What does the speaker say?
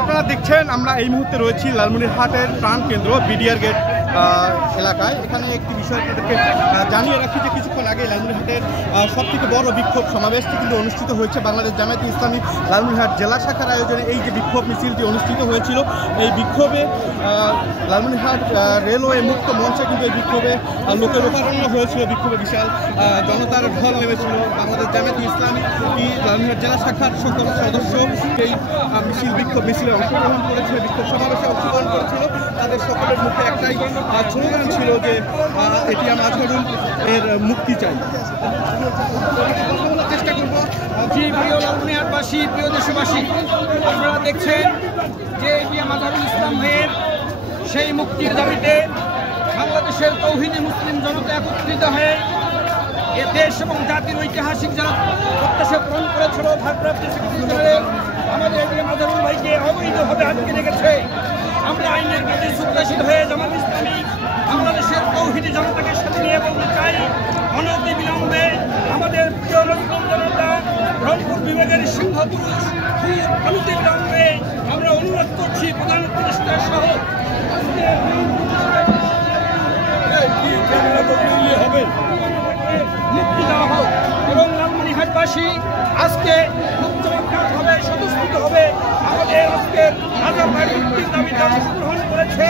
আপনারা দেখছেন আমরা এই মুহূর্তে রয়েছি লালমনিরহাটের প্রাণ কেন্দ্র বিডিআর গেট এলাকায়। এখানে একটি বিষয় আপনাদেরকে জানিয়ে রাখি যে কিছুক্ষণ আগে লালমনিরহাটের সবথেকে বড় বিক্ষোভ সমাবেশটি কিন্তু অনুষ্ঠিত হয়েছে। বাংলাদেশ জামায়াতে ইসলামী লালমনিরহাট জেলা শাখার আয়োজনে এই যে বিক্ষোভ মিছিলটি অনুষ্ঠিত হয়েছিল, এই বিক্ষোভে লালমনিরহাট রেলওয়ে মুক্ত মঞ্চে কিন্তু এই বিক্ষোভে লোকারণ্য হয়েছিল। বিক্ষোভে বিশাল জনতার ঢল নেমেছিল। বাংলাদেশ জামায়াতে ইসলামী লালমনিরহাট জেলা শাখার সকল সদস্য এই মিছিলে অংশগ্রহণ করেছিল, বিক্ষোভ সমাবেশে অংশগ্রহণ করেছিল। তাদের সকলের মুখে একটাই স্লোগান ছিল যে এটিএম আজহারুল এর মুক্তি চাই। চেষ্টা করব। জি, প্রিয় লালমনিরহাটবাসী, প্রিয় দেশবাসী, আপনারা দেখছেন যে এটিএম আজহারুল ইসলাম ভাইয়ের সেই মুক্তির দাবিতে বাংলাদেশের তৌহিদি মুসলিম জনতা একত্রিত হয়ে এ দেশ এবং জাতির ঐতিহাসিক যারা প্রত্যাশা পূরণ করেছিল ভারপ্রাপ্ত সেক্রেটারি জেনারেল আমাদের এটিএম আজহারুল ভাইকে অবৈধভাবে আটকে রেখেছে। আমরা আইনের কাছে সুপ্রসিদ্ধ হয়ে জামাত ইসলামী বাংলাদেশের তৌহিদি জনতাকে সাথে নিয়ে বলতে চাই, অনতি বিলম্বে আমাদের প্রিয় মুসলিম জনতা রংপুর বিভাগের সিংহপুরুষ অনতি বিলম্বে আমরা অনুরোধ করছি প্রধান উপদেষ্টা সহ হবে মুক্তি দেওয়া হোক এবং লালমনিরহাটবাসী আজকে খুব চমৎকারভাবে স্বতঃস্ফূর্ত হবে আমাদের আজকে রাজা ভাইয়ের মুক্তির দাবিতে অংশগ্রহণ করেছে।